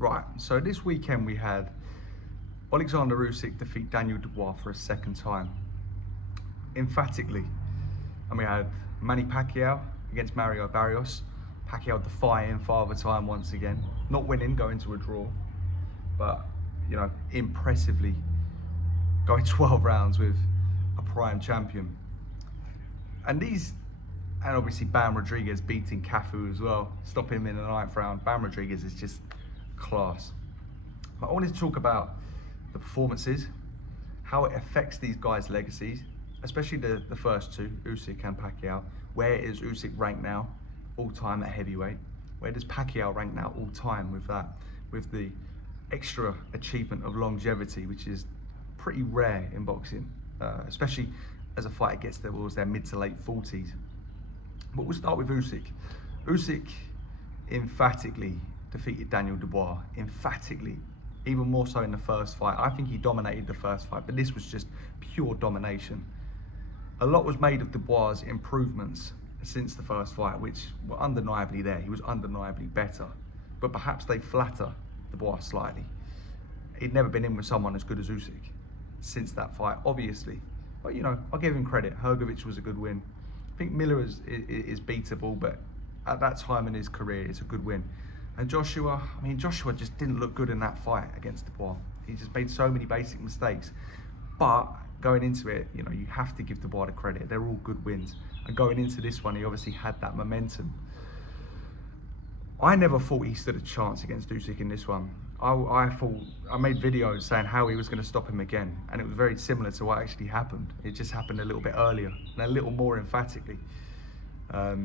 Right, so this weekend we had Alexander Usyk defeat Daniel Dubois for a second time, emphatically. And we had Manny Pacquiao against Mario Barrios. Pacquiao defying Father Time once again, not winning, going to a draw, but impressively going 12 rounds with a prime champion. And obviously Bam Rodriguez beating Cafu as well, stopping him in the 9th round. Bam Rodriguez is just class. But I wanted to talk about the performances, how it affects these guys' legacies, especially the first two, Usyk and Pacquiao. Where is Usyk ranked now, all time at heavyweight? Where does Pacquiao rank now, all time, with the extra achievement of longevity, which is pretty rare in boxing, especially as a fighter gets towards their mid to late 40s. But we'll start with Usyk. Usyk emphatically defeated Daniel Dubois, emphatically, even more so in the first fight. I think he dominated the first fight, but this was just pure domination. A lot was made of Dubois' improvements since the first fight, which were undeniably there. He was undeniably better, but perhaps they flatter Dubois slightly. He'd never been in with someone as good as Usyk since that fight, obviously. But I'll give him credit. Hrgović was a good win. I think Miller is beatable, but at that time in his career, it's a good win. And Joshua just didn't look good in that fight against Dubois. He just made so many basic mistakes. But going into it, you have to give Dubois the credit. They're all good wins. And going into this one, he obviously had that momentum. I never thought he stood a chance against Usyk in this one. I made videos saying how he was going to stop him again, and it was very similar to what actually happened. It just happened a little bit earlier and a little more emphatically. I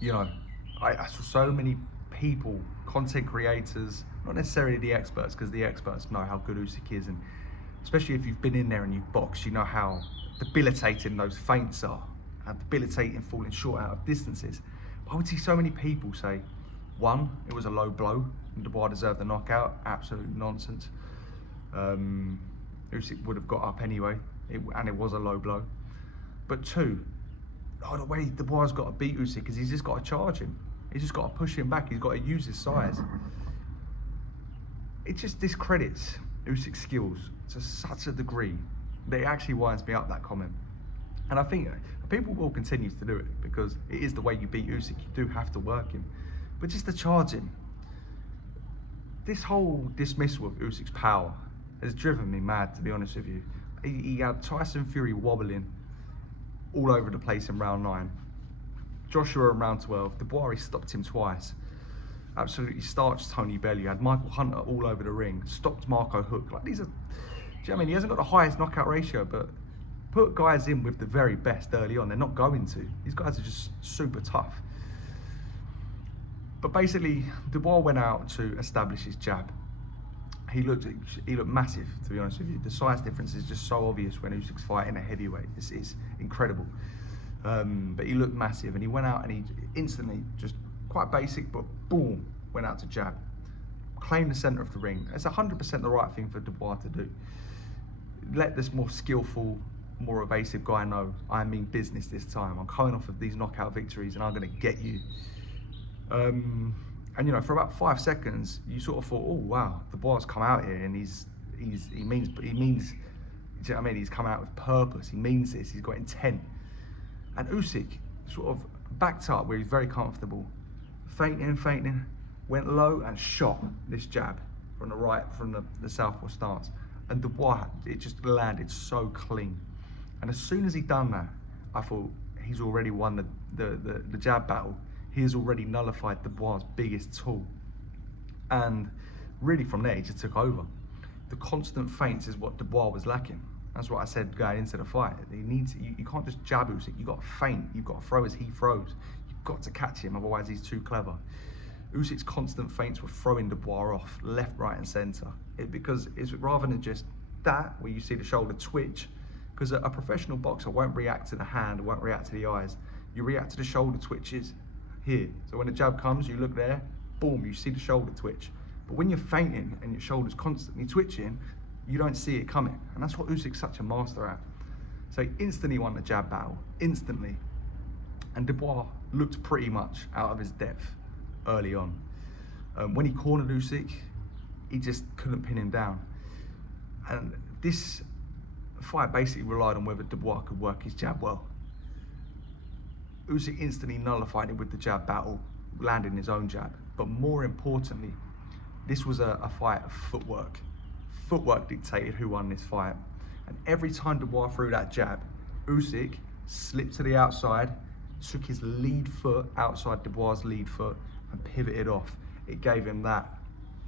saw so many people, content creators, not necessarily the experts, because the experts know how good Usyk is, and especially if you've been in there and you've boxed, you know how debilitating those feints are, how debilitating falling short out of distances. I would see so many people say, one, it was a low blow, and Dubois deserved the knockout. Absolute nonsense. Usyk would have got up anyway, and it was a low blow. But two, the way Dubois got to beat Usyk is he's just got to charge him. He's just got to push him back. He's got to use his size. It just discredits Usyk's skills to such a degree that it actually winds me up, that comment. And I think people will continue to do it because it is the way you beat Usyk. You do have to work him. But just to charge him, this whole dismissal of Usyk's power has driven me mad, to be honest with you. He had Tyson Fury wobbling all over the place in round 9. Joshua in round 12. Dubois, he stopped him twice. Absolutely starched Tony Bellew. You had Michael Hunter all over the ring. Stopped Marco Huck. Like, these are, do you know what I mean? He hasn't got the highest knockout ratio, but put guys in with the very best early on. They're not going to. These guys are just super tough. But basically, Dubois went out to establish his jab. He looked massive, to be honest with you. The size difference is just so obvious when Usyk's fighting a heavyweight. It's incredible. But he looked massive, and he went out and he instantly, just quite basic, but boom, went out to jab. Claimed the centre of the ring. It's 100% the right thing for Dubois to do. Let this more skillful, more evasive guy know, I mean business this time. I'm coming off of these knockout victories, and I'm going to get you. And for about 5 seconds, you sort of thought, oh wow, Dubois come out here and he means, do you know what I mean? He's come out with purpose. He means this. He's got intent. And Usyk sort of backed up where he's very comfortable, fainting, went low and shot this jab from the right, from the southpaw stance. And Dubois, it just landed so clean. And as soon as he done that, I thought he's already won the jab battle. He has already nullified Dubois' biggest tool. And really from there, he just took over. The constant feints is what Dubois was lacking. That's what I said going into the fight. You can't just jab Usyk, you've got to feint, you've got to throw as he throws. You've got to catch him, otherwise he's too clever. Usyk's constant feints were throwing Dubois off, left, right and centre. Because it's rather than just that, where you see the shoulder twitch, because a professional boxer won't react to the hand, won't react to the eyes. You react to the shoulder twitches here. So when the jab comes, you look there, boom, you see the shoulder twitch. But when you're fainting and your shoulder's constantly twitching, you don't see it coming. And that's what Usyk's such a master at. So he instantly won the jab battle, instantly. And Dubois looked pretty much out of his depth early on. When he cornered Usyk, he just couldn't pin him down. And this fight basically relied on whether Dubois could work his jab well. Usyk instantly nullified it with the jab battle, landing his own jab. But more importantly, this was a fight of footwork. Footwork dictated who won this fight. And every time Dubois threw that jab, Usyk slipped to the outside, took his lead foot outside Dubois' lead foot and pivoted off. It gave him that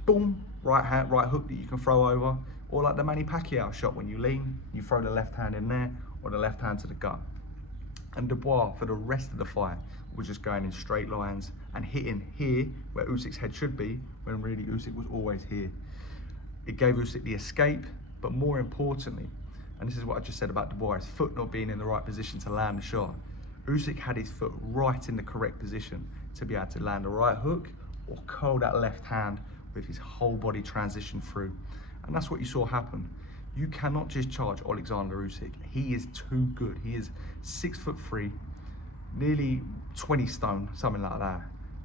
boom, right hook that you can throw over, or like the Manny Pacquiao shot, when you lean, you throw the left hand in there, or the left hand to the gut. And Dubois, for the rest of the fight, was just going in straight lines and hitting here where Usyk's head should be, when really Usyk was always here. It gave Usyk the escape, but more importantly, and this is what I just said about Dubois, his foot not being in the right position to land the shot. Usyk had his foot right in the correct position to be able to land a right hook or curl that left hand with his whole body transition through. And that's what you saw happen. You cannot just charge Alexander Usyk. He is too good. He is 6'3", nearly 20 stone, something like that.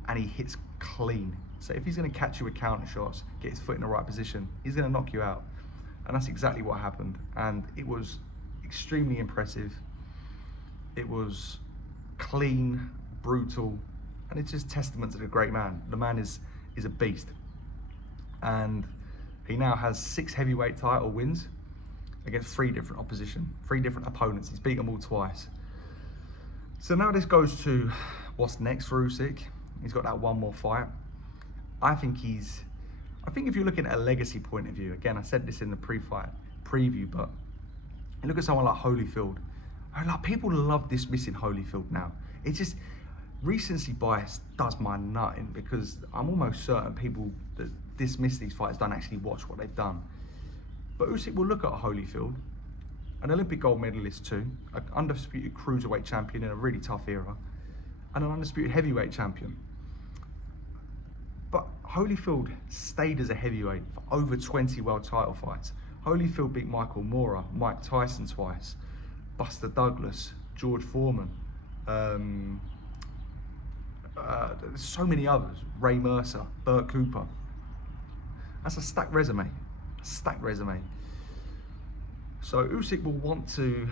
And he hits clean. So if he's gonna catch you with counter shots, get his foot in the right position, he's gonna knock you out. And that's exactly what happened. And it was extremely impressive. It was clean, brutal, and it's just testament to the great man. The man is a beast. And he now has 6 heavyweight title wins against 3 different opponents. He's beaten them all twice. So now this goes to what's next for Usyk. He's got that one more fight. I think if you're looking at a legacy point of view, again, I said this in the pre-fight preview, but you look at someone like Holyfield. Like, people love dismissing Holyfield now. It's just, recency bias does my nutting, because I'm almost certain people that dismiss these fights don't actually watch what they've done. But Usyk will look at Holyfield, an Olympic gold medalist too, an undisputed cruiserweight champion in a really tough era, and an undisputed heavyweight champion. But Holyfield stayed as a heavyweight for over 20 world title fights. Holyfield beat Michael Moorer, Mike Tyson twice, Buster Douglas, George Foreman, so many others, Ray Mercer, Burt Cooper. That's a stacked resume, So Usyk will want to,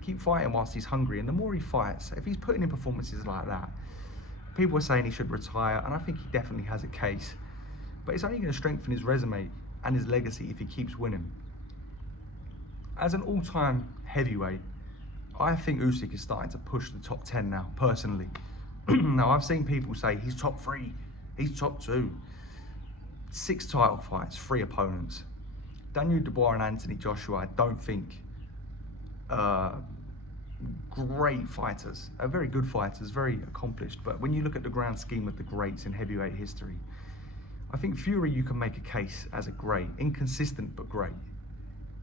keep fighting whilst he's hungry. And the more he fights, if he's putting in performances like that, people are saying he should retire, and I think he definitely has a case. But it's only going to strengthen his resume and his legacy if he keeps winning. As an all-time heavyweight, I think Usyk is starting to push the top 10 now, personally. Now, I've seen people say he's top 3, he's top 2. 6 title fights, 3 opponents. Daniel Dubois and Anthony Joshua, I don't think great fighters, very good fighters, very accomplished. But when you look at the grand scheme of the greats in heavyweight history, I think Fury, you can make a case as a great, inconsistent but great,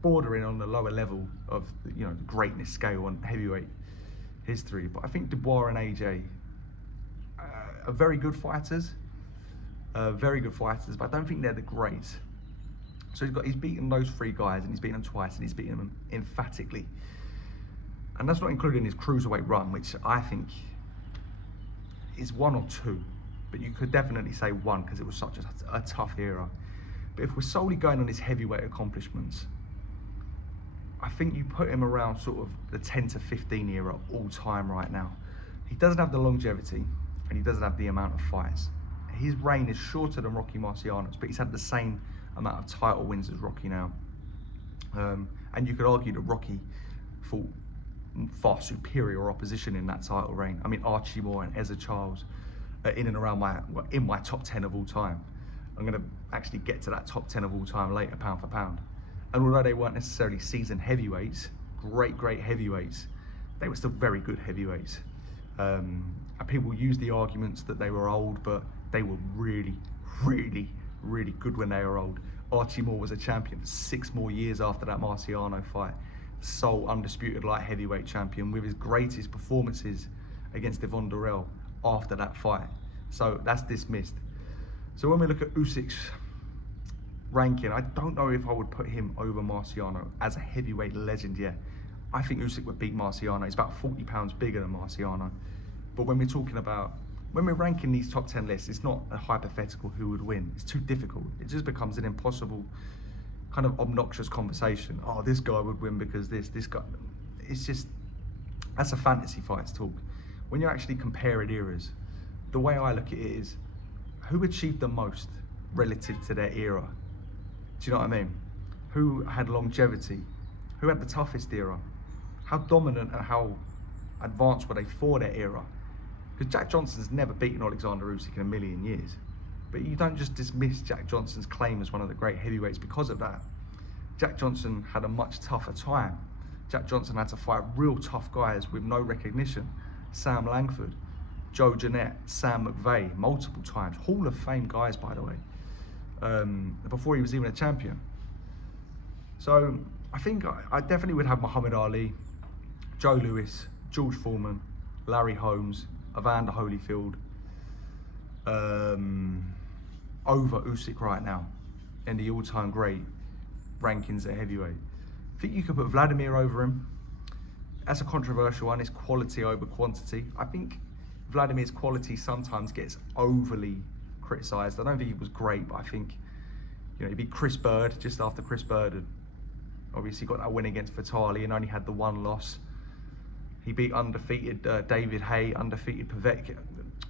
bordering on the lower level of the greatness scale on heavyweight history. But I think Dubois and AJ are very good fighters, but I don't think they're the greats. So he's beaten those 3 guys, and he's beaten them twice, and he's beaten them emphatically. And that's not including his cruiserweight run, which I think is 1 or 2, but you could definitely say 1, because it was such a tough era. But if we're solely going on his heavyweight accomplishments, I think you put him around sort of the 10 to 15 era all time right now. He doesn't have the longevity, and he doesn't have the amount of fights. His reign is shorter than Rocky Marciano's, but he's had the same amount of title wins as Rocky now. And you could argue that Rocky fought far superior opposition in that title reign. I mean, Archie Moore and Ezra Charles are in and around my top 10 of all time. I'm going to actually get to that top 10 of all time later, pound for pound. And although they weren't necessarily seasoned heavyweights, great heavyweights, they were still very good heavyweights. And people use the arguments that they were old, but they were really good when they were old. Archie Moore was a champion for 6 more years after that Marciano fight. Sole undisputed light heavyweight champion, with his greatest performances against Devon Durrell after that fight. So that's dismissed. So when we look at Usyk's ranking, I don't know if I would put him over Marciano as a heavyweight legend yet. I think Usyk would beat Marciano. He's about 40 pounds bigger than Marciano. But when we're talking about when we're ranking these top 10 lists, it's not a hypothetical who would win. It's too difficult. It just becomes an impossible, kind of obnoxious conversation. Oh, this guy would win because this guy. It's just, that's a fantasy fights talk. When you're actually comparing eras, the way I look at it is, who achieved the most relative to their era? Do you know what I mean? Who had longevity? Who had the toughest era? How dominant and how advanced were they for their era? Because Jack Johnson's never beaten Alexander Usyk in a million years. But you don't just dismiss Jack Johnson's claim as one of the great heavyweights because of that. Jack Johnson had a much tougher time. Jack Johnson had to fight real tough guys with no recognition. Sam Langford, Joe Jeanette, Sam McVeigh, multiple times. Hall of Fame guys, by the way, before he was even a champion. So I think I definitely would have Muhammad Ali, Joe Louis, George Foreman, Larry Holmes, Evander Holyfield, over Usyk right now in the all-time great rankings at heavyweight. I think you could put Vladimir over him. That's a controversial one. It's quality over quantity. I think Vladimir's quality sometimes gets overly criticised. I don't think he was great, but I think, you know, he beat Chris Bird just after Chris Bird had obviously got that win against Vitali and only had the one loss. He beat undefeated David Haye, undefeated Povetkin.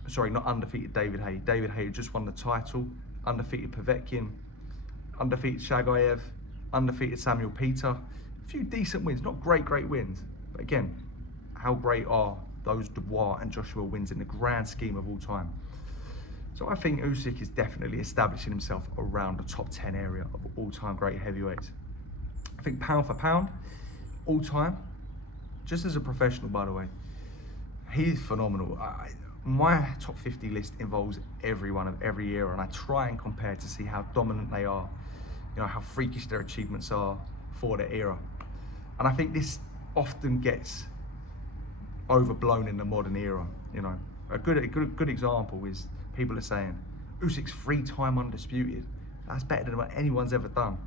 Sorry, not undefeated David Haye. David Haye just won the title. Undefeated Povetkin, undefeated Shagayev, undefeated Samuel Peter. A few decent wins, not great wins. But again, how great are those Dubois and Joshua wins in the grand scheme of all time? So I think Usyk is definitely establishing himself around the top 10 area of all-time great heavyweights. I think pound for pound, all time, just as a professional, by the way, he's phenomenal. My top 50 list involves everyone of every era, and I try and compare to see how dominant they are, you know, how freakish their achievements are for their era. And I think this often gets overblown in the modern era. You know, a good example is people are saying Usyk's 3-time undisputed. That's better than what anyone's ever done.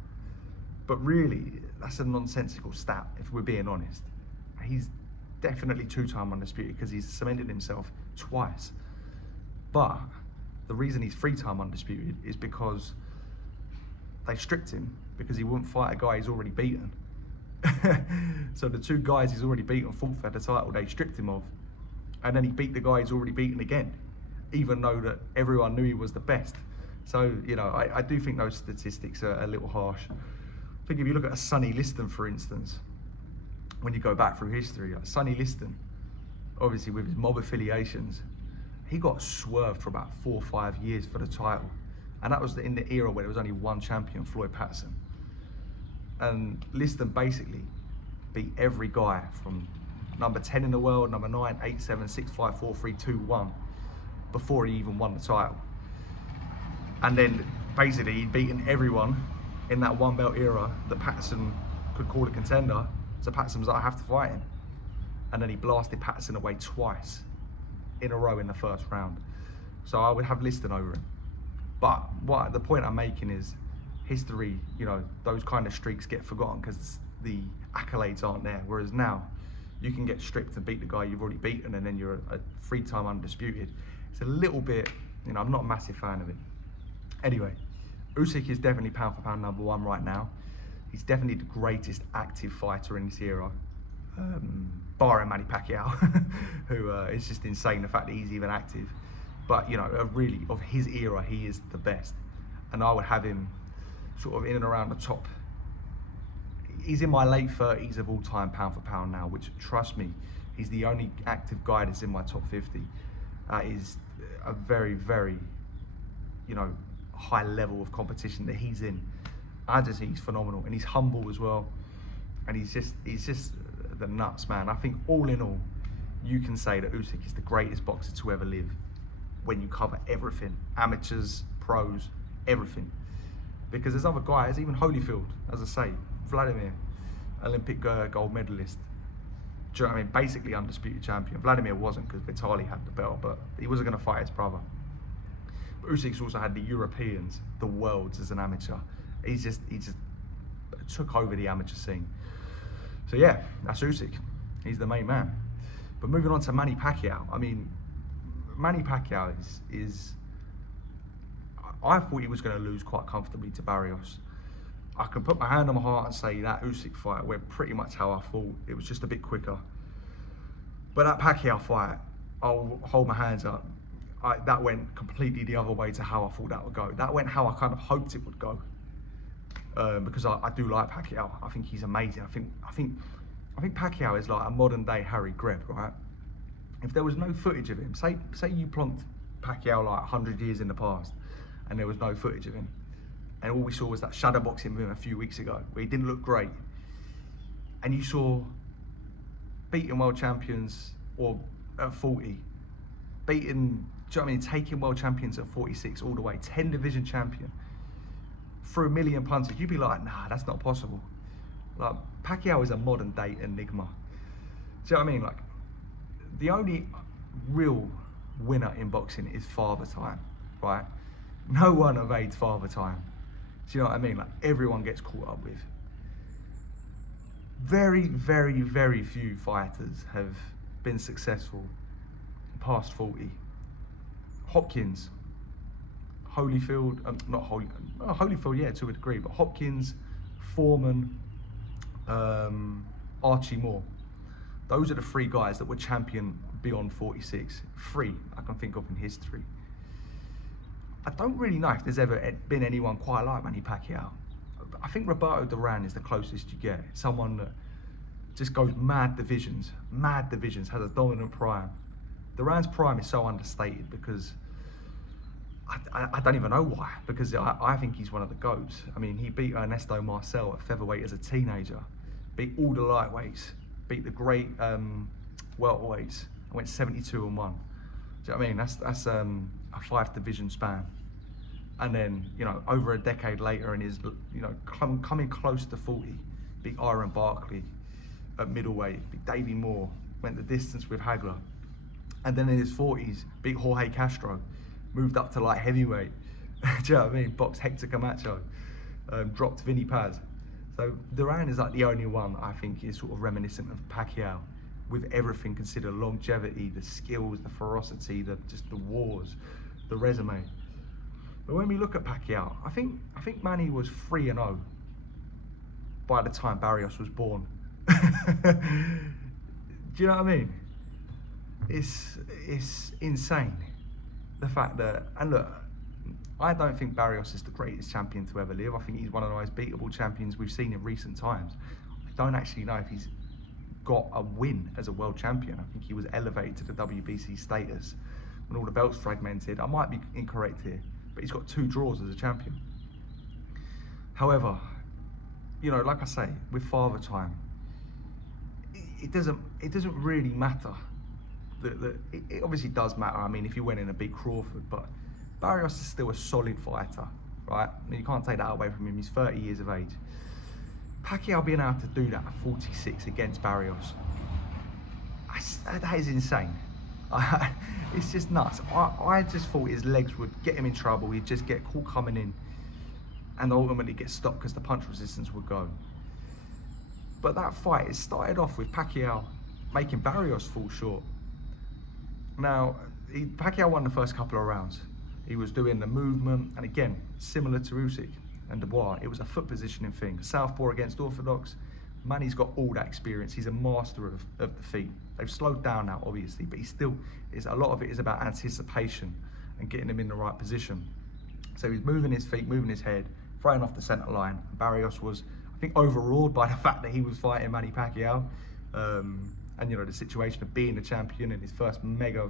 But really, that's a nonsensical stat if we're being honest. He's definitely 2-time undisputed because he's cemented himself twice. But the reason he's 3-time undisputed is because they stripped him because he wouldn't fight a guy he's already beaten. So the 2 guys he's already beaten fought for the title they stripped him of, and then he beat the guy he's already beaten again, even though that everyone knew he was the best. So, you know, I do think those statistics are a little harsh. I think if you look at a Sonny Liston, for instance, when you go back through history, like Sonny Liston, obviously with his mob affiliations, he got swerved for about 4 or 5 years for the title. And that was in the era where there was only one champion, Floyd Patterson. And Liston basically beat every guy from number 10 in the world, number 9, 8, 7, 6, 5, 4, 3, 2, 1, before he even won the title. And then basically he'd beaten everyone in that one belt era that Patterson could call a contender. So Patterson was like, I have to fight him. And then he blasted Patterson away twice in a row in the first round. So I would have Liston over him. But what the point I'm making is, history, you know, those kind of streaks get forgotten because the accolades aren't there. Whereas now, you can get stripped and beat the guy you've already beaten, and then you're a 3-time undisputed. It's a little bit, you know, I'm not a massive fan of it. Anyway, Usyk is definitely pound for pound number 1 right now. He's definitely the greatest active fighter in this era, barring Manny Pacquiao, who is just insane the fact that he's even active. But, you know, really, of his era, he is the best. And I would have him sort of in and around the top. He's in my late 30s of all time pound for pound now, which, trust me, he's the only active guy that's in my top 50. That is a very, very, you know, high level of competition that he's in. I just think he's phenomenal, and he's humble as well, and he's just the nuts, man. I think all in all, you can say that Usyk is the greatest boxer to ever live when you cover everything, amateurs, pros, everything. Because there's other guys, even Holyfield, as I say, Vladimir, Olympic gold medalist. Do you know what I mean? Basically undisputed champion. Vladimir wasn't because Vitali had the belt, but he wasn't going to fight his brother. But Usyk's also had the Europeans, the worlds as an amateur. He just took over the amateur scene. So yeah, that's Usyk. He's the main man. But moving on to Manny Pacquiao. I mean, Manny Pacquiao is I thought he was going to lose quite comfortably to Barrios. I can put my hand on my heart and say that Usyk fight went pretty much how I thought. It was just a bit quicker. But that Pacquiao fight, I'll hold my hands up. That went completely the other way to how I thought that would go. That went how I kind of hoped it would go. Because I do like Pacquiao. I think he's amazing. I think Pacquiao is like a modern day Harry Greb, right? If there was no footage of him, say you plonked Pacquiao like 100 years in the past, and there was no footage of him, and all we saw was that shadowboxing with him a few weeks ago, where he didn't look great, and you saw beating world champions or at 40, beating, do you know what I mean, taking world champions at 46 all the way, 10 division champion, through a million punches, you'd be like, nah, that's not possible. Like, Pacquiao is a modern day enigma. Do you know what I mean? Like, the only real winner in boxing is father time, right? No one evades father time. Do you know what I mean? Like, everyone gets caught up with. Very, very, very few fighters have been successful past 40. Hopkins, Holyfield, Holyfield, yeah, to a degree, but Hopkins, Foreman, Archie Moore. Those are the three guys that were champion beyond 46. Three I can think of in history. I don't really know if there's ever been anyone quite like Manny Pacquiao. I think Roberto Duran is the closest you get. Someone that just goes mad divisions, has a dominant prime. Duran's prime is so understated because I don't even know why, because I think he's one of the GOATs. I mean, he beat Ernesto Marcel at featherweight as a teenager, beat all the lightweights, beat the great welterweights, and went 72-1. Do you know what I mean? That's a 5 division span. And then, you know, over a decade later, in his, you know, coming close to 40, beat Iron Barkley at middleweight, beat Davey Moore, went the distance with Hagler. And then in his 40s, beat Jorge Castro, moved up to light heavyweight. Do you know what I mean? Boxed Hector Camacho, dropped Vinny Paz. So Duran is like the only one that I think is sort of reminiscent of Pacquiao, with everything considered: longevity, the skills, the ferocity, just the wars, the resume. But when we look at Pacquiao, I think Manny was 3-0 by the time Barrios was born. Do you know what I mean? It's insane, the fact that, and look, I don't think Barrios is the greatest champion to ever live. I think he's one of the most beatable champions we've seen in recent times. I don't actually know if he's got a win as a world champion. I think he was elevated to the WBC status when all the belts fragmented. I might be incorrect here, but he's got 2 draws as a champion. However, you know, like I say, with father time, it doesn't really matter. It obviously does matter. I mean, if you went in and beat Crawford, but Barrios is still a solid fighter, right? I mean, you can't take that away from him. He's 30 years of age. Pacquiao being able to do that at 46 against Barrios, that is insane. It's just nuts. I just thought his legs would get him in trouble. He'd just get caught coming in and ultimately get stopped because the punch resistance would go. But that fight, it started off with Pacquiao making Barrios fall short. Now, Pacquiao won the first couple of rounds. He was doing the movement, and again, similar to Usyk and Dubois, it was a foot positioning thing. Southpaw against orthodox. Manny's got all that experience. He's a master of the feet. They've slowed down now, obviously, but a lot of it is about anticipation and getting him in the right position. So he's moving his feet, moving his head, throwing off the centre line. Barrios was, I think, overawed by the fact that he was fighting Manny Pacquiao. And, you know, the situation of being the champion in his first mega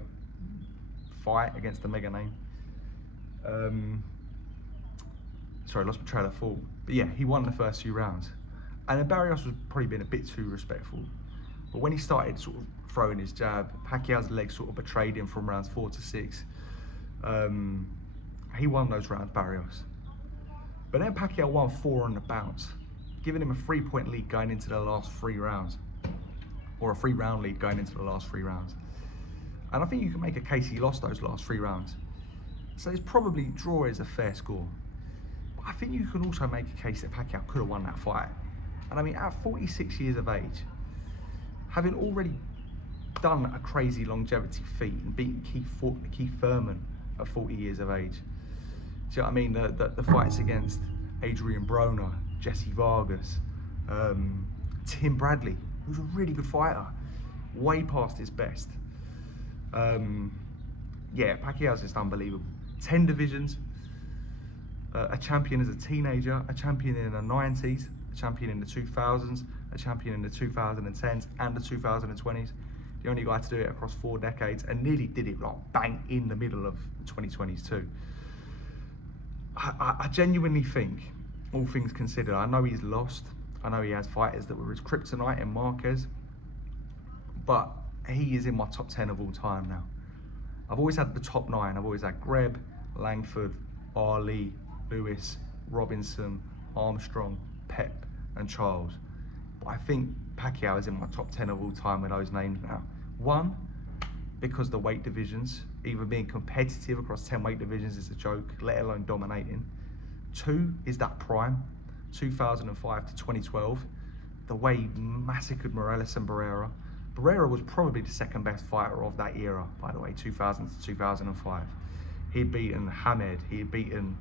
fight against a mega name. Sorry, lost my trail of thought. But yeah, he won the first few rounds. And then Barrios was probably being a bit too respectful. But when he started sort of throwing his jab, Pacquiao's legs sort of betrayed him from rounds 4 to 6. He won those rounds, Barrios. But then Pacquiao won 4 on the bounce, giving him a 3-point lead going into the last 3 rounds. Or a 3-round lead going into the last 3 rounds. And I think you can make a case he lost those last 3 rounds. So it's probably draw is a fair score. But I think you can also make a case that Pacquiao could have won that fight. And I mean, at 46 years of age, having already done a crazy longevity feat and beaten Keith Thurman at 40 years of age. Do you know what I mean? The fights against Adrian Broner, Jesse Vargas, Tim Bradley, who's a really good fighter, way past his best. Yeah, Pacquiao's just unbelievable. 10 divisions, a champion as a teenager, a champion in the 90s, a champion in the 2000s, a champion in the 2010s and the 2020s. The only guy to do it across 4 decades, and nearly did it like bang in the middle of the 2020s too. I genuinely think, all things considered, I know he's lost. I know he has fighters that were his kryptonite in Marquez, but he is in my top 10 of all time now. I've always had the top 9. I've always had Greb, Langford, Ali, Lewis, Robinson, Armstrong, Pep, and Charles. But I think Pacquiao is in my top 10 of all time with those names now. 1, because the weight divisions, even being competitive across 10 weight divisions is a joke, let alone dominating. 2 is that prime, 2005 to 2012, the way he massacred Morales and Barrera. Barrera was probably the second best fighter of that era, by the way, 2000 to 2005. He had beaten Hamed, he had beaten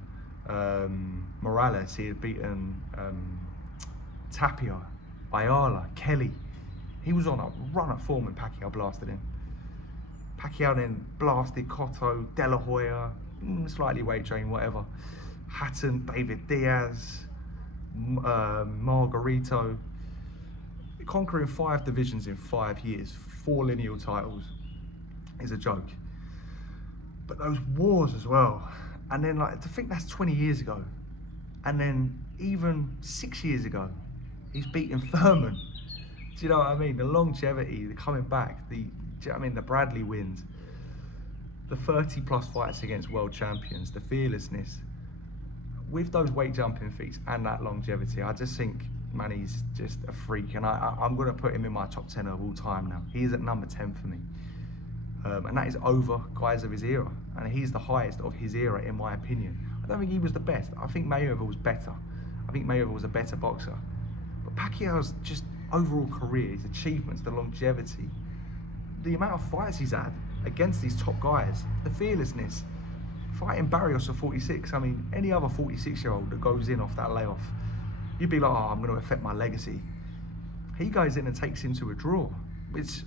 Morales, he had beaten Tapia, Ayala, Kelly. He was on a run at form when Pacquiao blasted him. Pacquiao then blasted Cotto, De La Hoya, slightly weight trained, whatever. Hatton, David Diaz, Margarito. Conquering 5 divisions in 5 years, 4 lineal titles is a joke. But those wars as well. And then like to think that's 20 years ago. And then even 6 years ago, he's beaten Thurman. Do you know what I mean? The longevity, the coming back, do you know what I mean? The Bradley wins, the 30+ fights against world champions, the fearlessness. With those weight jumping feats and that longevity, I just think Manny's just a freak, and I'm going to put him in my top 10 of all time now. He is at number 10 for me. And that is over guys of his era. And he's the highest of his era, in my opinion. I don't think he was the best. I think Mayweather was better. I think Mayweather was a better boxer. But Pacquiao's just overall career, his achievements, the longevity, the amount of fights he's had against these top guys, the fearlessness, fighting Barrios at 46. I mean, any other 46-year-old that goes in off that layoff, you'd be like, oh, I'm going to affect my legacy. He goes in and takes him to a draw, which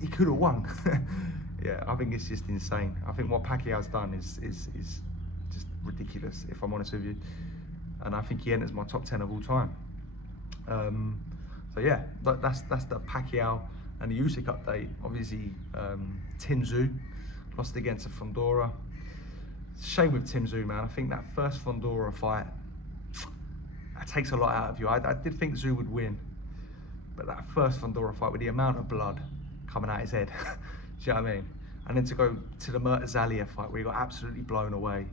he could have won. Yeah, I think it's just insane. I think what Pacquiao's done is just ridiculous, if I'm honest with you. And I think he enters my top 10 of all time. So yeah, that's the Pacquiao and the Usyk update. Obviously, Tim Tszyu lost against a Fundora. Shame with Tim Tszyu, man. I think that first Fundora fight, that takes a lot out of you. I did think Tszyu would win, but that first Fundora fight with the amount of blood coming out his head, do you know what I mean? And then to go to the Murtazalia fight where he got absolutely blown away.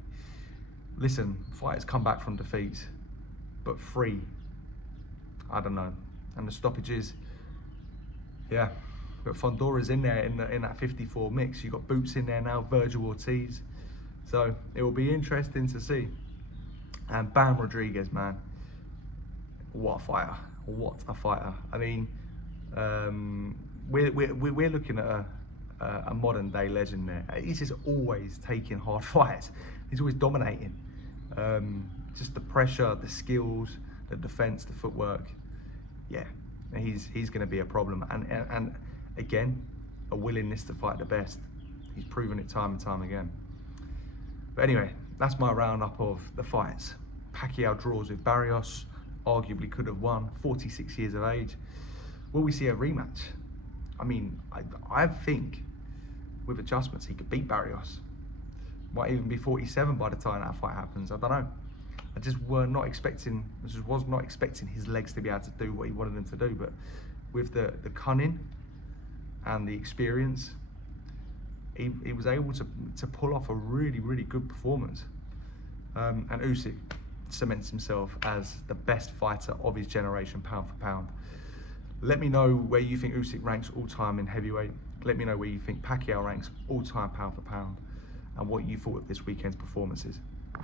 Listen, fighters come back from defeats, but 3, I don't know. And the stoppages, yeah. But Fondora's in there in that 54 mix. You've got Boots in there now, Virgil Ortiz. So it will be interesting to see. And Bam Rodriguez, man, what a fighter! What a fighter! I mean, we're looking at a modern day legend there. He's just always taking hard fights. He's always dominating. Just the pressure, the skills, the defense, the footwork. Yeah, he's going to be a problem. And again, a willingness to fight the best. He's proven it time and time again. But anyway, that's my roundup of the fights. Pacquiao draws with Barrios, arguably could have won, 46 years of age. Will we see a rematch? I mean, I think with adjustments he could beat Barrios. Might even be 47 by the time that fight happens. I don't know. I just was not expecting his legs to be able to do what he wanted them to do. But with the cunning and the experience, he was able to pull off a really, really good performance. And Usyk cements himself as the best fighter of his generation, pound for pound. Let me know where you think Usyk ranks all time in heavyweight. Let me know where you think Pacquiao ranks all time, pound for pound, and what you thought of this weekend's performances.